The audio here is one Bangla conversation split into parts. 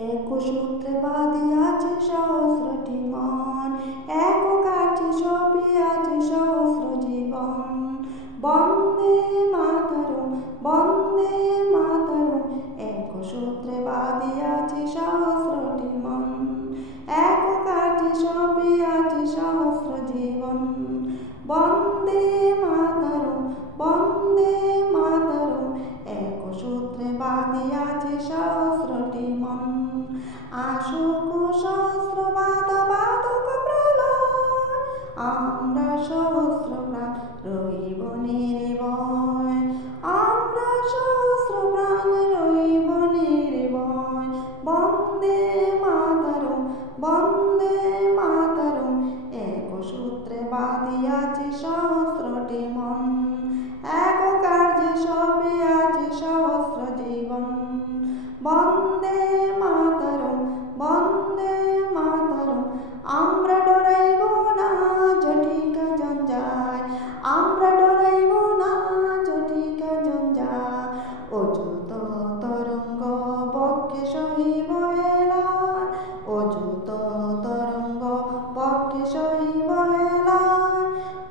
এক সূত্রে বাঁধিয়াছে সহস্রটি মন, এক কার্যে সপিয়াছে সহস্র জীবন। বন্দে মাতরম, বন্দে মাতরম। এক সূত্রে বাঁধিয়াছে সহস্রটি মন, এক কার্যে সপিয়াছে সহস্র জীবন। বন্দে মাতরম, বন্দে মাতরম। এক সূত্রে বাঁধিয়াছে সহস্রটি মন। আসুক সহস্র বাধক প্রলয়, আমরা সহস্র প্রাণ রইব নির্ভয়। আমরা সহস্র প্রাণ রইব নির্ভয়। বন্দে মাতরম, বন্দে মাতরম। এক সূত্রে বাঁধিয়াছে সহস্রটি মন, এক কার্যে সপিয়াছে সহস্র জীবন। বন্দে মাতরম, বন্দে মাতরম। আমরা ডরাইব না জটিকা জঞ্জাল, আমরা ডরাইব না জটিকা জঞ্জাল। অযুত তরঙ্গ পক্ষে সহিব হেলা, অযুত তরঙ্গ পক্ষে সহিব হেলা।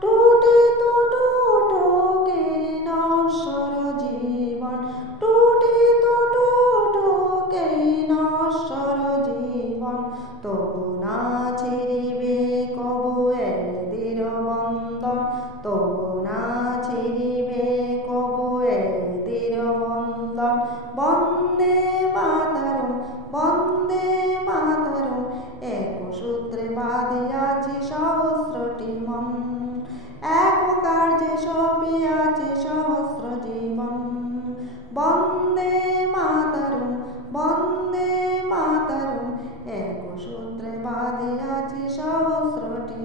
টুটিত টুটকে নশ্বর জীবন, টুটিত টুটকে নশ্বর জীবন। তবু না ছিড়িবে কবু এদের বন্ধন, তবু না ছিড়িবে কবু এদের বন্ধন। বন্দে মাতরম, বন্দে মাতরম। এক সূত্রে বাঁধিয়াছে সহস্রটি মন, এক কার্যে সপিয়াছে সহস্র জীবন। বন্দে মাতরম, বন্দে মাতরম। এক সূত্রে বাঁধিয়াছে সহস্রটি